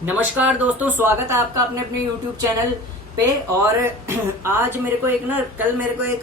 नमस्कार दोस्तों, स्वागत है आपका अपने अपने YouTube चैनल पे। और आज मेरे को कल मेरे को एक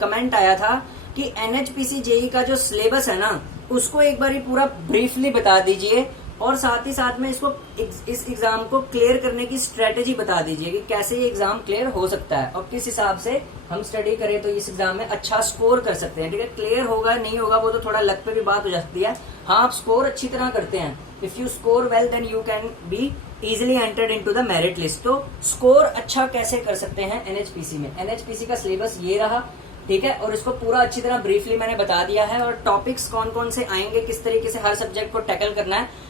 कमेंट आया था कि NHPC जेई का जो सिलेबस है ना, उसको एक बार पूरा ब्रीफली बता दीजिए और साथ ही साथ में इस एग्जाम को क्लियर करने की स्ट्रेटेजी बता दीजिए कि कैसे ये एग्जाम क्लियर हो सकता है और किस हिसाब से हम स्टडी करें तो इस एग्जाम में अच्छा स्कोर कर सकते हैं। ठीक है, क्लियर होगा नहीं होगा वो तो थोड़ा लक पे भी बात हो जाती है। हाँ, आप स्कोर अच्छी तरह करते हैं, if you score well then you can be easily entered into the merit list. तो स्कोर अच्छा कैसे कर सकते हैं NHPC में? NHPC का सिलेबस ये रहा, ठीक है, और इसको पूरा अच्छी तरह ब्रीफली मैंने बता दिया है और टॉपिक्स कौन कौन से आएंगे, किस तरीके से हर सब्जेक्ट को टैकल करना है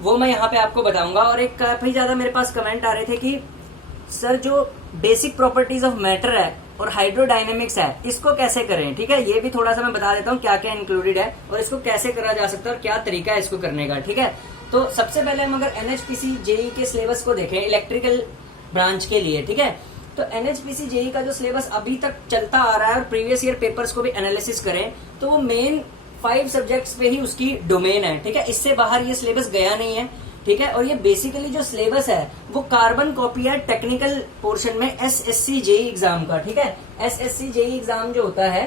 वो मैं यहाँ पे आपको बताऊंगा। और एक काफी ज्यादा मेरे पास कमेंट आ रहे थे कि सर जो बेसिक प्रॉपर्टीज ऑफ मैटर है और हाइड्रोडायनेमिक्स है इसको कैसे करें। ठीक है, ये भी थोड़ा सा मैं बता देता हूँ क्या क्या इंक्लूडेड है और इसको कैसे करा जा सकता है और क्या तरीका है इसको करने का। ठीक है, तो सबसे पहले हम अगर NHPC जेई के सिलेबस को देखें इलेक्ट्रिकल ब्रांच के लिए, ठीक है, तो NHPC जेई का जो सिलेबस अभी तक चलता आ रहा है और प्रीवियस ईयर पेपर्स को भी एनालिसिस करें तो वो मेन 5 सब्जेक्ट्स पे ही उसकी डोमेन है। ठीक है, इससे बाहर ये सिलेबस गया नहीं है। ठीक है, और ये बेसिकली जो सिलेबस है वो कार्बन कॉपी है टेक्निकल पोर्शन में SSC जेई एग्जाम का। ठीक है, SSC जेई एग्जाम जो होता है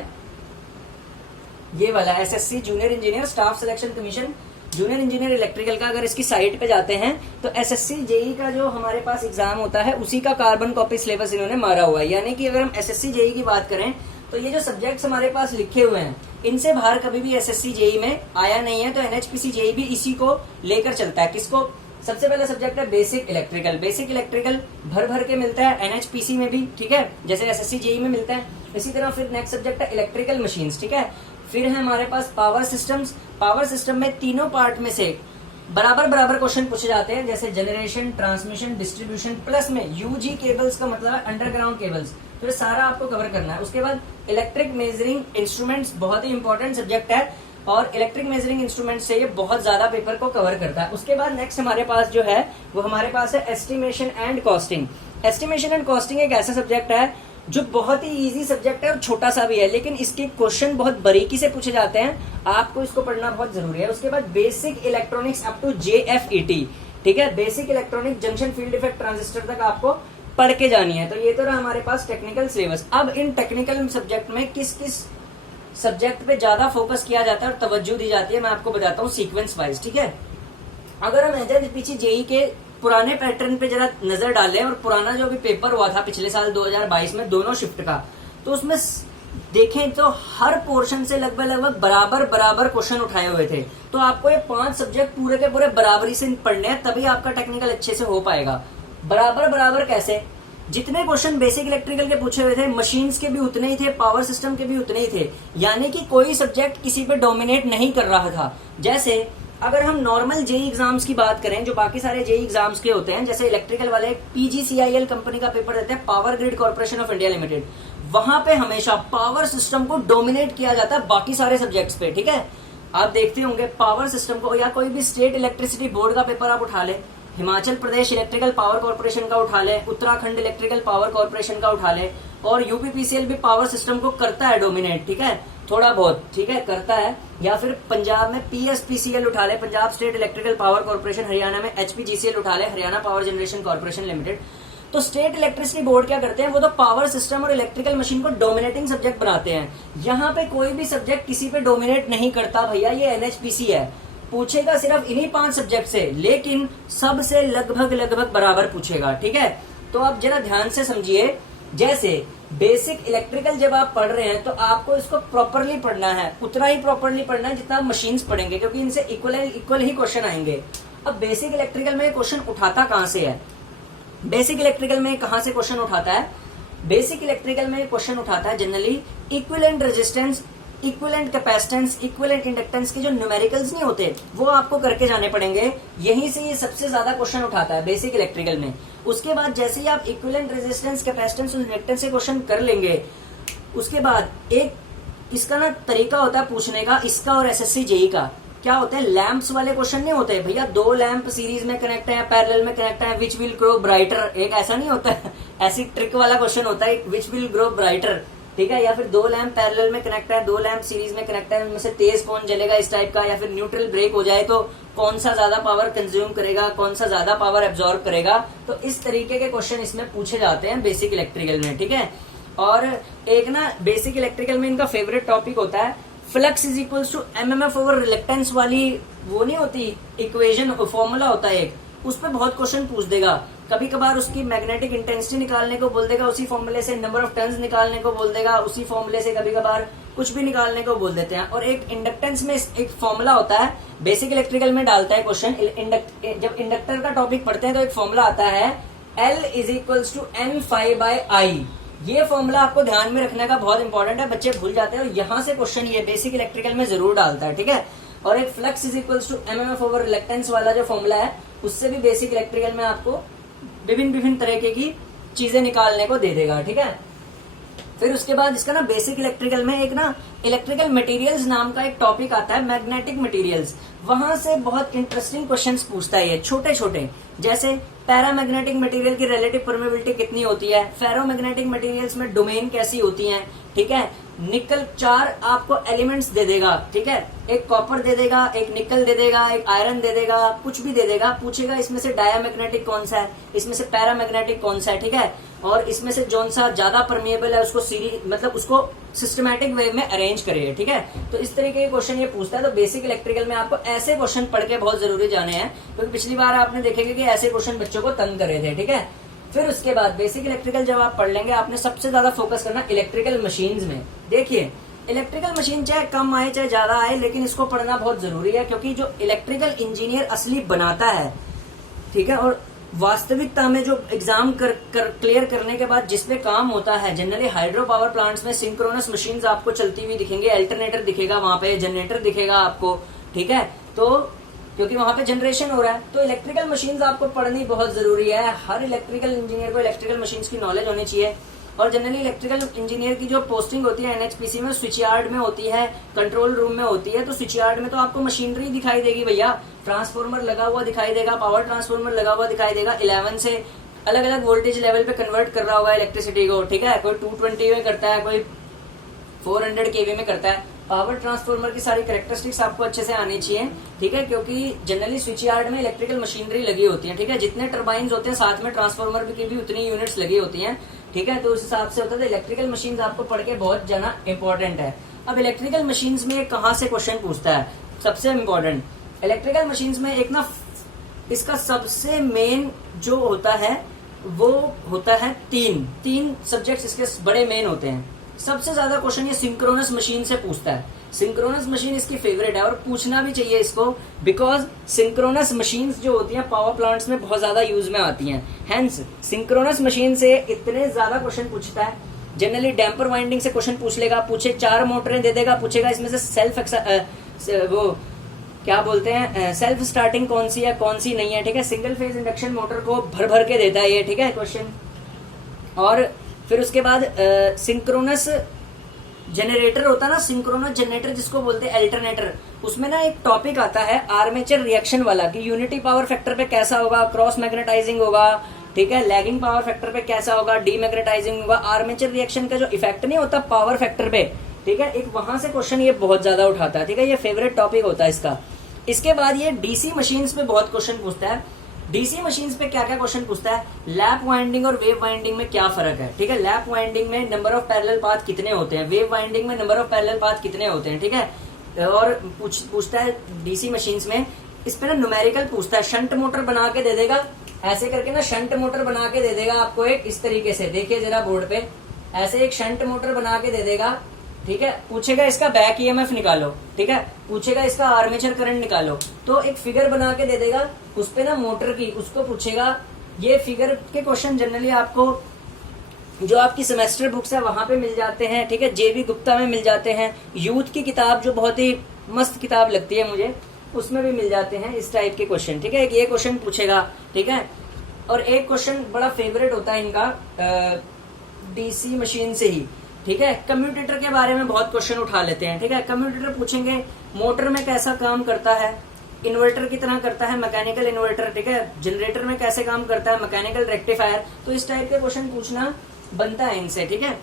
ये वाला SSC junior engineer staff selection commission junior engineer electrical का, अगर इसकी साइट पे जाते हैं तो SSC जेई का जो हमारे पास एग्जाम होता है उसी का कार्बन कॉपी सिलेबस इन्होंने मारा हुआ है। यानी कि अगर हम SSC जेई की बात करें तो ये जो सब्जेक्ट्स हमारे पास लिखे हुए हैं इनसे बाहर कभी भी SSC जेई में आया नहीं है। तो NHPC जेई भी इसी को लेकर चलता है। किसको? सबसे पहला सब्जेक्ट है बेसिक इलेक्ट्रिकल। बेसिक इलेक्ट्रिकल भर भर के मिलता है NHPC में भी, ठीक है, जैसे SSC जेई में मिलता है। इसी तरह फिर नेक्स्ट सब्जेक्ट है इलेक्ट्रिकल मशीन्स। ठीक है, फिर है हमारे पास पावर सिस्टम्स। पावर सिस्टम में तीनों पार्ट में से बराबर बराबर क्वेश्चन पूछे जाते हैं, जैसे जनरेशन, ट्रांसमिशन, डिस्ट्रीब्यूशन, प्लस में यूजी केबल्स का मतलब है अंडरग्राउंड केबल्स। तो ये सारा आपको कवर करना है। उसके बाद इलेक्ट्रिक मेजरिंग इंस्ट्रूमेंट्स बहुत ही इंपॉर्टेंट सब्जेक्ट है और इलेक्ट्रिक मेजरिंग इंस्ट्रूमेंट से ये बहुत ज्यादा पेपर को कवर करता है। उसके बाद नेक्स्ट हमारे पास जो है वो हमारे पास है estimation and costing. Estimation and costing एक ऐसा सब्जेक्ट है जो बहुत ही इजी सब्जेक्ट है और छोटा सा भी है, लेकिन इसके क्वेश्चन बहुत बारीकी से पूछे जाते हैं। आपको इसको पढ़ना बहुत जरूरी है। उसके बाद basic electronics up to JFET। ठीक है, basic electronic junction field effect transistor तक आपको पढ़ के जानी है। तो ये तो रहा हमारे पास टेक्निकल सिलेबस। अब इन टेक्निकल सब्जेक्ट में किस किस सब्जेक्ट पे ज्यादा फोकस किया जाता है और तवज्जो दी जाती है मैं आपको बताता हूँ सीक्वेंस वाइज। ठीक है, अगर हम NHPC जेई के पुराने पैटर्न पे जरा नजर डालें और पुराना जो भी पेपर हुआ था पिछले साल 2022 में दोनों शिफ्ट का, तो उसमें देखें तो हर पोर्शन से लगभग बराबर बराबर क्वेश्चन उठाए हुए थे। तो आपको ये 5 सब्जेक्ट पूरे के पूरे बराबरी से पढ़ने हैं, तभी आपका टेक्निकल अच्छे से हो पाएगा। बराबर बराबर कैसे? जितने क्वेश्चन बेसिक इलेक्ट्रिकल के पूछे हुए थे मशीन्स के भी उतने ही थे, पावर सिस्टम के भी उतने ही थे। यानी कि कोई सब्जेक्ट किसी पे डोमिनेट नहीं कर रहा था। जैसे अगर हम नॉर्मल जेई एग्जाम्स की बात करें जो बाकी सारे जेई एग्जाम्स के होते हैं, जैसे इलेक्ट्रिकल वाले PGCIL कंपनी का पेपर देते हैं, power grid corporation of India limited, वहां पे हमेशा पावर सिस्टम को डोमिनेट किया जाता है बाकी सारे सब्जेक्ट्स पे। ठीक है, आप देखते होंगे पावर सिस्टम को, या कोई भी स्टेट इलेक्ट्रिसिटी बोर्ड का पेपर आप उठा ले, Himachal Pradesh electrical power corporation का उठा ले, उत्तराखंड इलेक्ट्रिकल पावर कॉर्पोरेशन का उठा ले, और UPPCL भी पावर सिस्टम को करता है डोमिनेट। ठीक है, थोड़ा बहुत, ठीक है, करता है। या फिर पंजाब में PSPCL उठा ले, Punjab state electrical power corporation, Haryana में HPGCL उठा ले, Haryana power generation corporation limited. तो स्टेट इलेक्ट्रिसिटी बोर्ड क्या करते हैं, वो तो पावर सिस्टम और इलेक्ट्रिकल मशीन को डोमिनेटिंग सब्जेक्ट बनाते हैं। यहाँ पे कोई भी सब्जेक्ट किसी पे डोमिनेट नहीं करता भैया, ये NHPC है। पूछेगा सिर्फ इन्हीं 5 सब्जेक्ट से, लेकिन सबसे लगभग बराबर पूछेगा। ठीक है, तो आप जरा ध्यान से समझिए। जैसे बेसिक इलेक्ट्रिकल जब आप पढ़ रहे हैं तो आपको इसको प्रॉपरली पढ़ना है, उतना ही प्रॉपरली पढ़ना है जितना मशीन्स पढ़ेंगे, क्योंकि इनसे इक्वल ही क्वेश्चन आएंगे। अब बेसिक इलेक्ट्रिकल में क्वेश्चन उठाता कहां से है? बेसिक इलेक्ट्रिकल में कहां से क्वेश्चन उठाता है? बेसिक इलेक्ट्रिकल में क्वेश्चन उठाता है generally equivalent resistance, equivalent capacitance, equivalent inductance के जो न्यूमेरिकल्स नहीं होते वो आपको करके जाने पड़ेंगे। यहीं से ये सबसे ज्यादा क्वेश्चन उठाता है बेसिक इलेक्ट्रिकल में। उसके बाद जैसे ही आप इक्विवेलेंट रेजिस्टेंस, कैपेसिटेंस और इंडक्टेंस से क्वेश्चन कर लेंगे, उसके बाद एक इसका ना तरीका होता है पूछने का, इसका और SSC जेई का क्या होता है, लैंप्स वाले क्वेश्चन नहीं होते भैया, 2 लैंप सीरीज में कनेक्ट है, पैरेलल में कनेक्ट है, विच विल ग्रो ब्राइटर, एक ऐसा नहीं होता है, ऐसी ट्रिक वाला क्वेश्चन होता है विच विल ग्रो ब्राइटर। ठीक है, या फिर 2 लैंप पैरेलल में कनेक्ट है, 2 लैंप सीरीज में कनेक्ट है, उनमें से तेज कौन जलेगा इस टाइप का, या फिर न्यूट्रल ब्रेक हो जाए तो कौन सा ज्यादा पावर कंज्यूम करेगा, कौन सा ज्यादा पावर एब्जॉर्ब करेगा। तो इस तरीके के क्वेश्चन इसमें पूछे जाते हैं बेसिक इलेक्ट्रिकल में, ठीक है। और एक ना बेसिक इलेक्ट्रिकल में इनका फेवरेट टॉपिक होता है flux is equals to MMF over reluctance वाली, वो नहीं होती इक्वेशन, फॉर्मूला होता है एक, उस पर बहुत क्वेश्चन पूछ देगा। कभी कभार उसकी मैग्नेटिक इंटेंसिटी निकालने को बोल देगा उसी फॉर्मूले से, नंबर ऑफ टर्न्स निकालने को बोल देगा उसी फॉर्मूले से, कभी कभार कुछ भी निकालने को बोल देते हैं। और एक इंडक्टेंस में एक फॉर्मूला होता है, बेसिक इलेक्ट्रिकल में डालता है क्वेश्चन। जब इंडक्टर का टॉपिक पढ़ते हैं तो एक फॉर्मूला आता है L is equals to N phi by I. ये फॉर्मूला आपको ध्यान में रखने का बहुत इंपॉर्टेंट है, बच्चे भूल जाते हैं, और यहाँ से क्वेश्चन ये बेसिक इलेक्ट्रिकल में जरूर डालता है, ठीक है। और एक flux is equals to MMF over reluctance वाला जो फॉर्मूला है, उससे भी बेसिक इलेक्ट्रिकल में आपको विभिन्न तरीके की चीजें निकालने को दे देगा, ठीक है। फिर उसके बाद इसका ना बेसिक इलेक्ट्रिकल में एक ना इलेक्ट्रिकल मटेरियल्स नाम का एक टॉपिक आता है, मैग्नेटिक मटेरियल्स। वहां से बहुत इंटरेस्टिंग क्वेश्चंस पूछता है ये, छोटे छोटे, जैसे पैरामैग्नेटिक मटेरियल की रिलेटिव परमेबिलिटी कितनी होती है, फेरोमैग्नेटिक मटेरियल्स में डोमेन कैसी होती है, ठीक है। निकल 4 आपको एलिमेंट्स दे देगा, ठीक है, एक कॉपर दे देगा, एक निकल दे देगा, एक आयरन दे देगा, कुछ भी दे देगा, पूछेगा इसमें से डायामैग्नेटिक कौन सा है, इसमें से पैरामैग्नेटिक कौन सा है, ठीक है, और इसमें से जौन सा ज्यादा परमिएबल है उसको मतलब उसको सिस्टमैटिक वे में अरेंज करिए, ठीक है। तो इस तरीके के क्वेश्चन ये पूछता है। तो बेसिक इलेक्ट्रिकल में आपको ऐसे क्वेश्चन पढ़ के बहुत जरूरी जाने हैं, क्योंकि पिछली बार आपने देखेंगे कि ऐसे क्वेश्चन बच्चों को तंग करे थे, ठीक है। फिर उसके बाद बेसिक इलेक्ट्रिकल जब आप पढ़ लेंगे, आपने सबसे ज्यादा फोकस करना इलेक्ट्रिकल मशीन्स में। देखिए इलेक्ट्रिकल मशीन चाहे कम आए चाहे ज्यादा आए, लेकिन इसको पढ़ना बहुत जरूरी है, क्योंकि जो इलेक्ट्रिकल इंजीनियर असली बनाता है, ठीक है, और वास्तविकता में जो एग्जाम क्लियर करने के बाद जिसपे काम होता है, जनरली हाइड्रो पावर प्लांट्स में सिंक्रोनस मशीन्स आपको चलती हुई दिखेंगे, अल्टरनेटर दिखेगा वहां पे, जनरेटर दिखेगा आपको, ठीक है, तो क्योंकि वहां पे जनरेशन हो रहा है। तो इलेक्ट्रिकल मशीन्स आपको पढ़नी बहुत जरूरी है। हर इलेक्ट्रिकल इंजीनियर को इलेक्ट्रिकल मशीन्स की नॉलेज होनी चाहिए। और जनरली इलेक्ट्रिकल इंजीनियर की जो पोस्टिंग होती है एनएचपीसी में, स्विच यार्ड में होती है, कंट्रोल रूम में होती है। तो स्विच यार्ड में तो आपको मशीनरी दिखाई देगी भैया, ट्रांसफार्मर लगा हुआ दिखाई देगा, पावर ट्रांसफार्मर लगा हुआ दिखाई देगा, 11 से अलग अलग वोल्टेज लेवल पे कन्वर्ट कर रहा होगा इलेक्ट्रिसिटी को, ठीक है। कोई 220 में करता है, कोई 400 केवी में करता है। पावर ट्रांसफार्मर की सारी कैरेक्टरिस्टिक्स आपको अच्छे से आनी चाहिए, ठीक है, क्योंकि जनरली स्विच यार्ड में इलेक्ट्रिकल मशीनरी लगी होती है, ठीक है। जितने टर्बाइन्स होते हैं साथ में ट्रांसफार्मर की भी उतनी यूनिट्स लगी होती हैं, ठीक है। तो उस हिसाब से होता है। तो इलेक्ट्रिकल मशीन्स आपको पढ़ के बहुत जाना इंपॉर्टेंट है। अब इलेक्ट्रिकल मशीन्स में कहाँ से क्वेश्चन पूछता है, सबसे इंपॉर्टेंट इलेक्ट्रिकल मशीन्स में एक ना इसका सबसे मेन जो होता है वो होता है तीन सब्जेक्ट्स इसके बड़े मेन होते हैं। सबसे ज्यादा क्वेश्चन ये सिंक्रोनस मशीन से पूछता है। सिंक्रोनस मशीन इसकी फेवरेट है और पूछना भी चाहिए इसको, बिकॉज सिंक्रोनस मशीन्स जो होती हैं पावर प्लांट्स में बहुत ज्यादा यूज में आती हैं। हेंस सिंक्रोनस मशीन से इतने ज्यादा क्वेश्चन पूछता है। जनरली डैम्पर वाइंडिंग से क्वेश्चन पूछ लेगा, पूछे 4 मोटरें दे देगा, पूछेगा इसमें से वो क्या बोलते हैं सेल्फ स्टार्टिंग कौन सी है कौन सी नहीं है, ठीक है। सिंगल फेज इंडक्शन मोटर को भर भर के देता है ये, ठीक है, क्वेश्चन। और फिर उसके बाद सिंक्रोनस जनरेटर होता है ना, सिंक्रोनस जनरेटर जिसको बोलते हैं अल्टरनेटर, उसमें ना एक टॉपिक आता है आर्मेचर रिएक्शन वाला कि यूनिटी पावर फैक्टर पे कैसा होगा, क्रॉस मैग्नेटाइजिंग होगा, ठीक है, लैगिंग पावर फैक्टर पे कैसा होगा, डीमैग्नेटाइजिंग होगा, आर्मेचर रिएक्शन का जो इफेक्ट नहीं होता पावर फैक्टर पे, ठीक है, एक वहां से क्वेश्चन ये बहुत ज्यादा उठाता है, ठीक है, ये फेवरेट टॉपिक होता है इसका। इसके बाद ये डीसी मशीन्स पे बहुत क्वेश्चन पूछता है। डीसी मशीन्स पे क्या क्या क्वेश्चन पूछता है, लैप वाइंडिंग और वेव वाइंडिंग में क्या फर्क है, ठीक है। लैप वाइंडिंग में नंबर ऑफ पैरेलल पाथ कितने होते हैं, वेव वाइंडिंग में नंबर ऑफ पैरेलल पाथ कितने होते हैं, ठीक है। और पूछता है डीसी मशीन्स में, इस पे ना न्यूमेरिकल पूछता है। शंट मोटर बना के दे देगा, ऐसे करके ना शंट मोटर बना के दे देगा आपको एक इस तरीके से, देखिए जरा बोर्ड पे, ऐसे एक शंट मोटर बना के दे देगा, ठीक है। पूछेगा इसका बैक ईएमएफ निकालो, ठीक है, पूछेगा इसका आर्मेचर करंट निकालो, तो एक फिगर बना के दे देगा उस पे ना मोटर की, उसको पूछेगा। ये फिगर के क्वेश्चन जनरली आपको जो आपकी सेमेस्टर बुक्स है वहां पे मिल जाते हैं, ठीक है, जेबी गुप्ता में मिल जाते हैं, यूथ की किताब जो बहुत ही मस्त किताब लगती है मुझे, उसमें भी मिल जाते हैं इस टाइप के क्वेश्चन, ठीक है। एक ये क्वेश्चन पूछेगा, ठीक है। और एक क्वेश्चन बड़ा फेवरेट होता है इनका डीसी मशीन से ही, ठीक है, कम्यूटेटर के बारे में बहुत क्वेश्चन उठा लेते हैं, ठीक है। कम्यूटेटर पूछेंगे मोटर में कैसा काम करता है, इन्वर्टर की तरह करता है, मैकेनिकल इन्वर्टर, ठीक है, जनरेटर में कैसे काम करता है, मैकेनिकल रेक्टिफायर। तो इस टाइप के क्वेश्चन पूछना बनता है इनसे, ठीक है।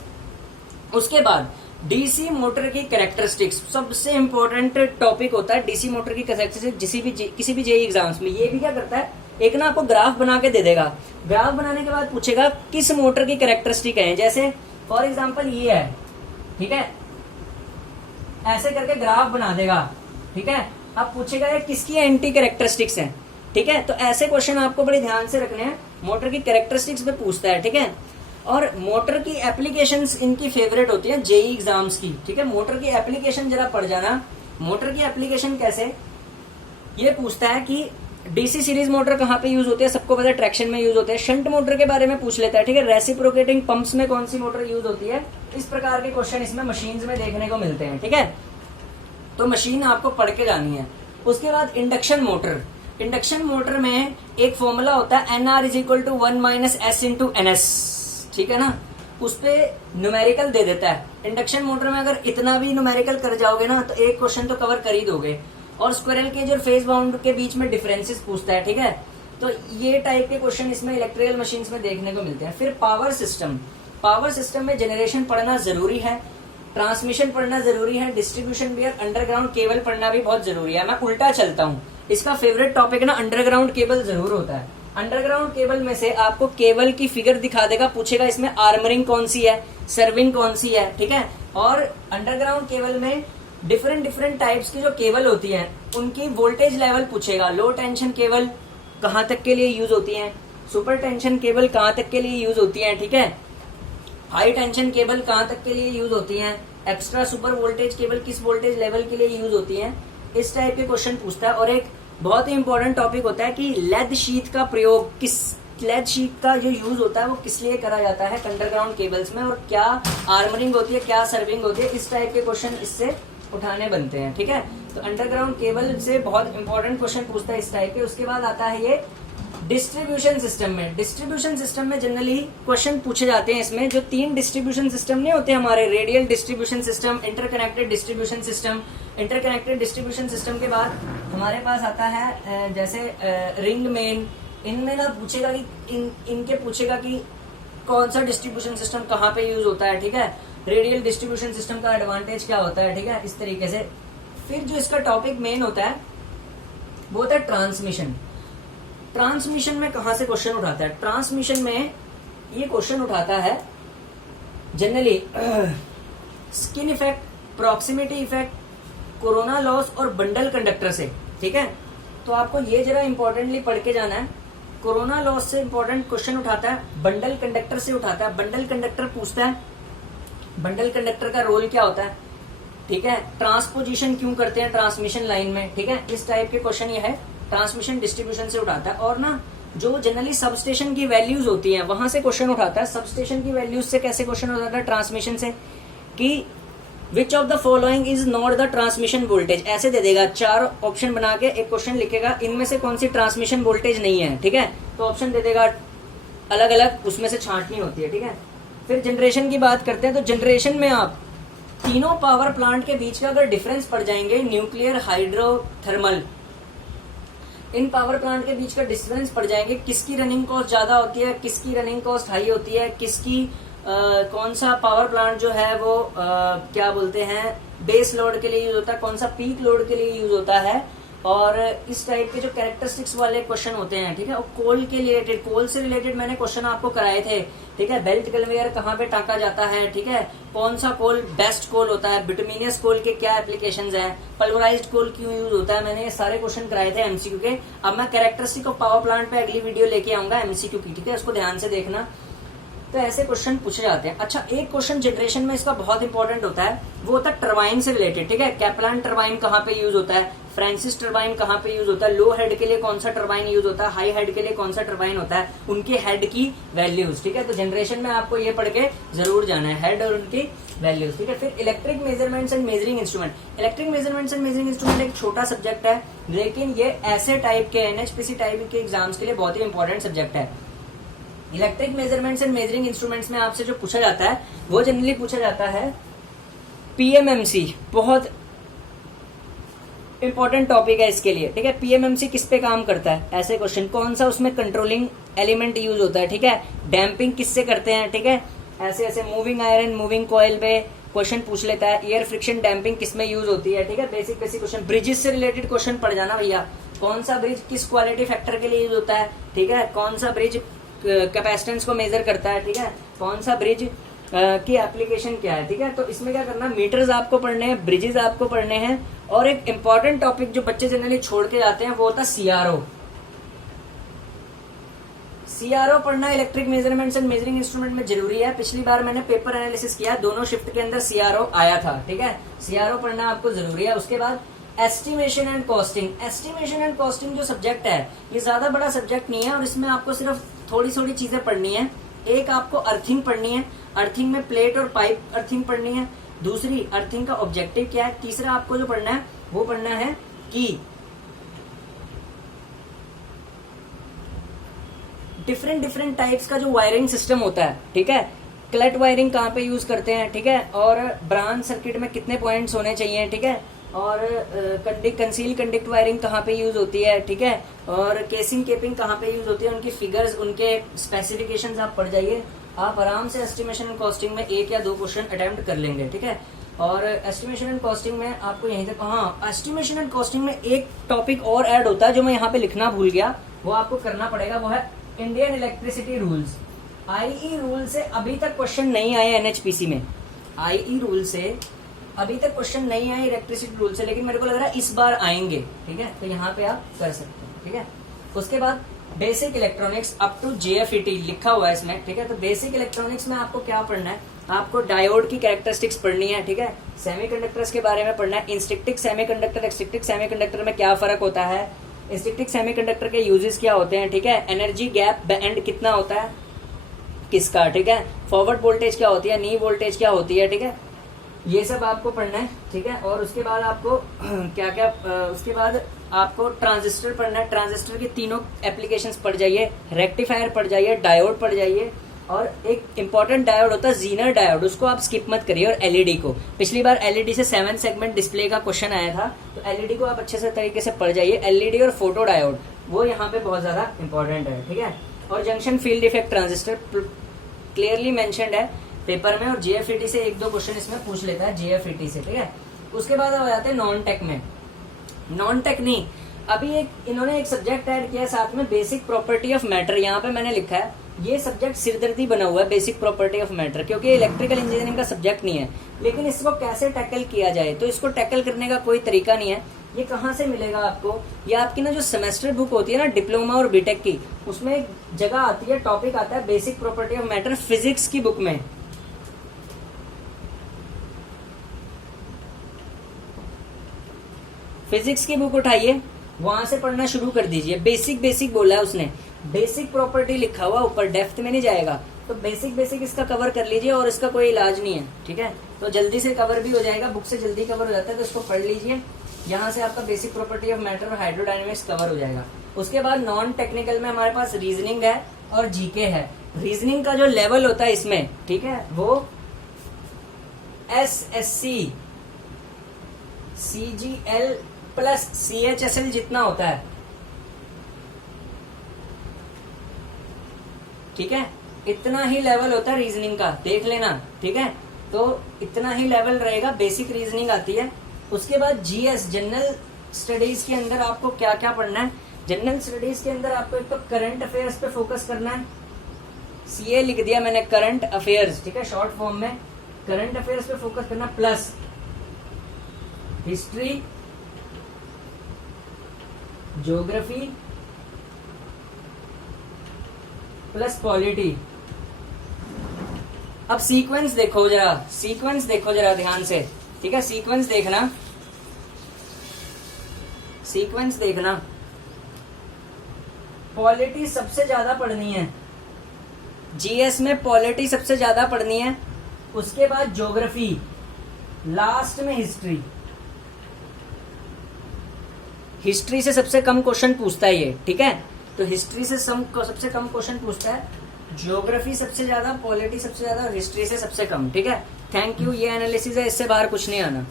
उसके बाद डीसी मोटर की कैरेक्टरिस्टिक्स सबसे इंपॉर्टेंट टॉपिक होता है। डीसी मोटर की कैरेक्टरिस्टिक्स किसी भी जेई एग्जाम्स में ये भी क्या करता है, एक ना आपको ग्राफ बना के दे देगा। ग्राफ बनाने के बाद पूछेगा किस मोटर की कैरेक्टरिस्टिक है। जैसे फॉर एग्जांपल ये है, ठीक है, ऐसे करके ग्राफ बना देगा, ठीक है। अब पूछेगा ये किसकी एंटी कैरेक्टरिस्टिक्स है, ठीक है। तो ऐसे क्वेश्चन आपको बड़े ध्यान से रखने हैं, मोटर की कैरेक्टरिस्टिक्स पे पूछता है, ठीक है। और मोटर की एप्लीकेशंस इनकी फेवरेट होती है जेई एग्जाम्स की, ठीक है। मोटर की एप्लीकेशन जरा पढ़ जाना। मोटर की एप्लीकेशन कैसे, ये पूछता है कि डीसी सीरीज मोटर कहाँ पे यूज होती है, सबको पता है ट्रैक्शन में यूज होते हैं। शंट मोटर के बारे में पूछ लेता है, ठीक है। रेसिप्रोकेटिंग पंप्स में कौन सी मोटर यूज होती है, इस प्रकार के क्वेश्चन इसमें मशीन्स में देखने को मिलते हैं, ठीक है। तो मशीन आपको पढ़ के जानी है। उसके बाद इंडक्शन मोटर। इंडक्शन मोटर में एक फॉर्मूला होता है NR = 1 - S × NS, ठीक है ना। उस पे न्यूमेरिकल दे देता है। इंडक्शन मोटर में अगर इतना भी न्यूमेरिकल कर जाओगे ना तो एक क्वेश्चन तो कवर कर ही दोगे। और स्क्विरल केज और फेज बाउंड के बीच में डिफरेंसेस पूछता है, ठीक है। तो ये टाइप के क्वेश्चन इसमें इलेक्ट्रिकल मशीन्स में देखने को मिलते हैं। फिर पावर सिस्टम। पावर सिस्टम में जनरेशन पढ़ना जरूरी है, ट्रांसमिशन पढ़ना जरूरी है, डिस्ट्रीब्यूशन भी, अंडरग्राउंड केबल पढ़ना भी बहुत जरूरी है। मैं उल्टा चलता हूँ, इसका फेवरेट टॉपिक ना अंडरग्राउंड केबल जरूर होता है। अंडरग्राउंड केबल में से आपको केबल की फिगर दिखा देगा, पूछेगा इसमें आर्मरिंग कौन सी है, सर्विंग कौन सी है, ठीक है। और अंडरग्राउंड केबल में डिफरेंट टाइप्स की जो केबल होती है उनकी वोल्टेज लेवल पूछेगा। लो टेंशन केबल कहाँ तक के लिए यूज होती है, सुपर टेंशन केबल कहाँ तक के लिए यूज होती है, ठीक है। हाई टेंशन केबल कहाँ तक के लिए यूज होती है, एक्स्ट्रा सुपर वोल्टेज केबल किस वोल्टेज लेवल के लिए यूज होती है, इस टाइप के क्वेश्चन पूछता है। और एक बहुत ही इंपॉर्टेंट टॉपिक होता है कि लेड शीट का प्रयोग किस, लेड शीट का जो यूज होता है वो किस लिए करा जाता है अंडरग्राउंड केबल्स में, और क्या आर्मरिंग होती है, क्या सर्विंग होती है, इस टाइप के क्वेश्चन इससे उठाने बनते हैं, ठीक है। तो अंडरग्राउंड केबल से बहुत इंपॉर्टेंट क्वेश्चन पूछता है इस टाइप के। उसके बाद आता है ये डिस्ट्रीब्यूशन सिस्टम में। डिस्ट्रीब्यूशन सिस्टम में जनरली क्वेश्चन पूछे जाते हैं इसमें, जो 3 डिस्ट्रीब्यूशन सिस्टम नहीं होते हमारे, radial distribution system, interconnected distribution system. Interconnected distribution system के बाद हमारे पास आता है जैसे रिंग मेन। इनमें ना पूछेगा कि इनके पूछेगा कि कौन सा डिस्ट्रीब्यूशन सिस्टम कहाँ पे यूज होता है, ठीक है। रेडियल डिस्ट्रीब्यूशन सिस्टम का एडवांटेज क्या होता है, ठीक है, इस तरीके से। फिर जो इसका टॉपिक मेन होता है वो होता है ट्रांसमिशन। ट्रांसमिशन में कहां से क्वेश्चन उठाता है, ट्रांसमिशन में ये क्वेश्चन उठाता है generally skin effect, proximity effect, corona loss और बंडल कंडक्टर से, ठीक है। तो आपको ये जरा इंपॉर्टेंटली पढ़ के जाना है। कोरोना लॉस से इंपॉर्टेंट क्वेश्चन उठाता है, बंडल कंडक्टर से उठाता है। बंडल कंडक्टर पूछता है बंडल कंडक्टर का रोल क्या होता है, ठीक है। ट्रांसपोजिशन क्यों करते हैं ट्रांसमिशन लाइन में, ठीक है। इस टाइप के क्वेश्चन ये है, ट्रांसमिशन डिस्ट्रीब्यूशन से उठाता है। और ना जो जनरली सबस्टेशन की वैल्यूज होती हैं वहां से क्वेश्चन उठाता है। सबस्टेशन की वैल्यूज से कैसे क्वेश्चन उठाता है ट्रांसमिशन से, कि which of the following is not the transmission voltage, ऐसे दे देगा 4 ऑप्शन बना के एक क्वेश्चन लिखेगा, इनमें से कौन सी ट्रांसमिशन वोल्टेज नहीं है, ठीक है। तो ऑप्शन दे देगा अलग अलग, उसमें से छांटनी होती है, ठीक है। फिर जनरेशन की बात करते हैं, तो जनरेशन में आप तीनों पावर प्लांट के बीच का अगर डिफरेंस पड़ जाएंगे, न्यूक्लियर, हाइड्रो, थर्मल, इन पावर प्लांट के बीच का डिफरेंस पड़ जाएंगे, किसकी रनिंग कॉस्ट ज्यादा होती है, किसकी रनिंग कॉस्ट हाई होती है, किसकी कौन सा पावर प्लांट जो है वो क्या बोलते हैं बेस लोड के लिए यूज होता है, कौन सा पीक लोड के लिए यूज होता है, और इस टाइप के जो कैरेक्टरिस्टिक्स वाले क्वेश्चन होते हैं, ठीक है। और कोल के रिलेटेड, कोल से रिलेटेड मैंने क्वेश्चन आपको कराए थे, ठीक है। बेल्ट कन्वेयर कहाँ पे टाका जाता है, ठीक है। कौन सा कोल बेस्ट कोल होता है, बिटुमिनियस कोल के क्या एप्लीकेशंस हैं, पल्वराइज्ड कोल क्यों यूज होता है, मैंने ये सारे क्वेश्चन कराए थे एमसीक्यू के। अब मैं कैरेक्टरिस्टिक ऑफ पावर प्लांट पे अगली वीडियो लेके आऊंगा एमसीक्यू की, ठीक है, उसको ध्यान से देखना। तो ऐसे क्वेश्चन पूछे जाते हैं। अच्छा, एक क्वेश्चन जनरेशन में इसका बहुत इंपॉर्टेंट होता है, वो होता है टरबाइन से रिलेटेड, ठीक है। कैपलान टरबाइन कहाँ पे यूज होता है, फ्रांसिस टरबाइन कहाँ पे यूज होता है, लो हेड के लिए कौन सा टरबाइन यूज होता है, हाई हेड के लिए कौन सा टरबाइन होता है, उनके हेड की वैल्यूज, ठीक है। तो जनरेशन में आपको ये पढ़ के जरूर जाना है, हेड और उनकी वैल्यूज, ठीक है। फिर electric measurements and measuring instrument. Electric measurements and measuring instrument एक छोटा सब्जेक्ट है, लेकिन ये ऐसे टाइप के एनएचपीसी टाइप के एग्जाम्स के लिए बहुत ही इंपॉर्टेंट सब्जेक्ट है। Electric measurements and measuring instruments में आपसे जो पूछा जाता है वो जनरली पूछा जाता है पीएमएमसी, बहुत इंपॉर्टेंट टॉपिक है इसके लिए, ठीक है। पीएमएमसी किस पे काम करता है, ऐसे क्वेश्चन, कौन सा उसमें कंट्रोलिंग एलिमेंट यूज होता है, ठीक है। डैम्पिंग किससे करते हैं, ठीक है। ऐसे ऐसे मूविंग आयरन मूविंग कॉइल पे क्वेश्चन पूछ लेता है। एयर फ्रिक्शन डैम्पिंग किसमें यूज होती है, ठीक है, बेसिक बेसिक क्वेश्चन। ब्रिजेस से रिलेटेड क्वेश्चन पढ़ जाना भैया, कौन सा ब्रिज किस क्वालिटी फैक्टर के लिए यूज होता है, ठीक है, कौन सा ब्रिज कैपेसिटेंस को मेजर करता है, ठीक है, कौन सा ब्रिज की एप्लीकेशन क्या है, ठीक है। तो इसमें क्या करना, मीटर्स आपको पढ़ने हैं, ब्रिजेस आपको पढ़ने हैं, और एक इंपॉर्टेंट टॉपिक जो बच्चे जनरली छोड़ के जाते हैं वो होता है सीआरओ। सीआरओ पढ़ना electric measurements and measuring instrument में जरूरी है। पिछली बार मैंने पेपर एनालिसिस किया, दोनों शिफ्ट के अंदर सीआरओ आया था, ठीक है। सीआरओ पढ़ना आपको जरूरी है। उसके बाद estimation and costing. Estimation and costing जो सब्जेक्ट है ये ज्यादा बड़ा सब्जेक्ट नहीं है, और इसमें आपको सिर्फ थोड़ी थोड़ी चीजें पढ़नी है। एक आपको अर्थिंग पढ़नी है, अर्थिंग में प्लेट और पाइप अर्थिंग पढ़नी है। दूसरी अर्थिंग का ऑब्जेक्टिव क्या है। तीसरा आपको जो पढ़ना है वो पढ़ना है कि डिफरेंट डिफरेंट टाइप्स का जो वायरिंग सिस्टम होता है, ठीक है, क्लट वायरिंग कहाँ पे यूज करते हैं, ठीक है, और ब्रांच सर्किट में कितने पॉइंट्स होने चाहिए, ठीक है, और कंसील कंडक्ट वायरिंग कहाँ पे यूज होती है, ठीक है, और केसिंग केपिंग कहाँ पे यूज होती है, उनकी फिगर्स उनके स्पेसिफिकेशंस आप पढ़ जाइए। आप आराम से एस्टिमेशन एंड कॉस्टिंग में 1 या 2 क्वेश्चन अटेम्प्ट कर लेंगे, ठीक है। और एस्टिमेशन एंड कॉस्टिंग में आपको यहीं तक, हाँ, एस्टिमेशन एंड कॉस्टिंग में एक टॉपिक और ऐड होता है जो मैं यहाँ पे लिखना भूल गया, वो आपको करना पड़ेगा, वो है Indian electricity rules. IE rule से अभी तक क्वेश्चन नहीं आए एनएचपीसी में, आईई रूल से अभी तक क्वेश्चन नहीं आए इलेक्ट्रिसिटी रूल से, लेकिन मेरे को लग रहा है इस बार आएंगे, ठीक है, तो यहाँ पे आप कर सकते हैं, ठीक है। उसके बाद बेसिक इलेक्ट्रॉनिक्स अप टू जेएफईटी लिखा हुआ है इसमें, ठीक है। तो बेसिक इलेक्ट्रॉनिक्स में आपको क्या पढ़ना है, आपको डायोड की कैरेक्टरिस्टिक्स पढ़नी है, ठीक है, सेमीकंडक्टर्स के बारे में पढ़ना है, इंस्ट्रिक्टिक सेमीकंडक्टर एक्सट्रिक्टिक सेमीकंडक्टर में क्या फर्क होता है, इंस्ट्रिक्टिक सेमीकंडक्टर के यूजेस क्या होते हैं, ठीक है, एनर्जी गैप बैंड कितना होता है किसका, ठीक है, फॉरवर्ड वोल्टेज क्या होती है, नी वोल्टेज क्या होती है, ठीक है, ये सब आपको पढ़ना है, ठीक है। और उसके बाद आपको क्या क्या उसके बाद आपको ट्रांजिस्टर पढ़ना है, ट्रांजिस्टर के तीनों एप्लीकेशंस पढ़ जाइए, रेक्टिफायर पढ़ जाइए, डायोड पढ़ जाइए, और एक इंपॉर्टेंट डायोड होता है जीनर डायोड, उसको आप स्किप मत करिए, और एलईडी को। पिछली बार एलईडी से 7 सेगमेंट डिस्प्ले का क्वेश्चन आया था, तो एलईडी को आप अच्छे से तरीके से पढ़ जाइए। एलईडी और फोटो डायोड वो यहाँ पे बहुत ज्यादा इंपॉर्टेंट है, ठीक है। और junction field effect transistor clearly mentioned है पेपर में, और जेएफईटी से 1-2 क्वेश्चन इसमें पूछ लेता है जेएफईटी से, ठीक है। उसके बाद आ जाते हैं नॉन टेक में। नॉन टेक नहीं, अभी इन्होंने एक सब्जेक्ट ऐड किया साथ में, बेसिक प्रॉपर्टी ऑफ मैटर। यहाँ पे मैंने लिखा है ये सब्जेक्ट सिरदर्दी बना हुआ है, बेसिक प्रॉपर्टी ऑफ मैटर, क्योंकि इलेक्ट्रिकल इंजीनियरिंग का सब्जेक्ट नहीं है, लेकिन इसको कैसे टैकल किया जाए, तो इसको टैकल करने का कोई तरीका नहीं है। ये कहाँ से मिलेगा आपको, ये आपकी ना जो सेमेस्टर बुक होती है ना डिप्लोमा और बीटेक की, उसमें एक जगह आती है, टॉपिक आता है basic property of matter, physics की बुक में। फिजिक्स की बुक उठाइए, वहां से पढ़ना शुरू कर दीजिए। बेसिक बेसिक बोला है उसने, बेसिक प्रॉपर्टी लिखा हुआ ऊपर, डेप्थ में नहीं जाएगा, तो बेसिक बेसिक इसका कवर कर लीजिए, और इसका कोई इलाज नहीं है, ठीक है। तो जल्दी से कवर भी हो जाएगा, बुक से जल्दी कवर हो जाता है, तो इसको पढ़ लीजिए। यहाँ से आपका बेसिक प्रॉपर्टी ऑफ मैटर और हाइड्रोडायनेमिक्स कवर हो जाएगा। उसके बाद नॉन टेक्निकल में हमारे पास रीजनिंग है और जीके है। रीजनिंग का जो लेवल होता है इसमें, ठीक है, वो SSC CGL प्लस CHSL जितना होता है, ठीक है, इतना ही लेवल होता है रीजनिंग का, देख लेना, ठीक है। तो इतना ही लेवल रहेगा, बेसिक रीजनिंग आती है। उसके बाद GS जनरल स्टडीज के अंदर आपको क्या क्या पढ़ना है। जनरल स्टडीज के अंदर आपको एक तो करंट अफेयर्स पे फोकस करना है, CA लिख दिया मैंने, करंट अफेयर्स, ठीक है, शॉर्ट फॉर्म में करंट अफेयर्स पे फोकस करना, plus history, geography plus polity. अब सीक्वेंस देखो जरा, सीक्वेंस देखो जरा ध्यान से, ठीक है, सीक्वेंस देखना, सीक्वेंस देखना। पॉलिटी सबसे ज्यादा पढ़नी है, जीएस में पॉलिटी सबसे ज्यादा पढ़नी है। उसके बाद ज्योग्राफी, लास्ट में हिस्ट्री। हिस्ट्री से सबसे कम क्वेश्चन पूछता है ये, ठीक है, तो हिस्ट्री से सबसे कम क्वेश्चन पूछता है, ज्योग्राफी सबसे ज्यादा, पॉलिटी सबसे ज्यादा, और हिस्ट्री से सबसे कम, ठीक है। थैंक यू, ये एनालिसिस है, इससे बाहर कुछ नहीं आना।